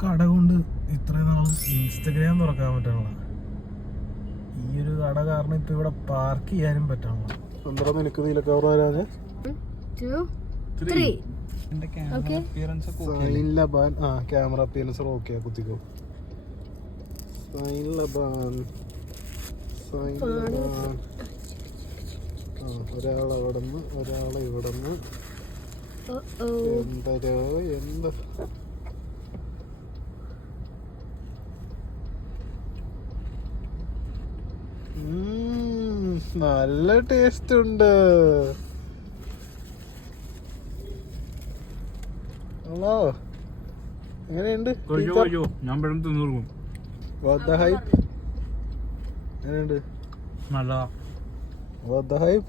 കട കൊണ്ട് ഇത്രയും നാളും ഇൻസ്റ്റഗ്രാം തുറക്കാൻ പറ്റാനുള്ള ഈ ഒരു കട കാരണം ഇപ്പൊ ഇവിടെ പാർക്ക് ചെയ്യാനും പറ്റാനുള്ള. എന്താ നിനക്ക് നീലക്കവർ വരാതെ ക്യാമറ അപ്പിയറൻസ് ഓക്കെ കുത്തിക്കോ. ഒരാൾ അവിടെ നിന്ന് ഒരാളെ ഇവിടെ നിന്ന് എന്തരോ എന്താ നല്ല ടേസ്റ്റ് ഉണ്ട്. ഹലോ എങ്ങനെയുണ്ട്? എങ്ങനെയുണ്ട്? നല്ല What the hype?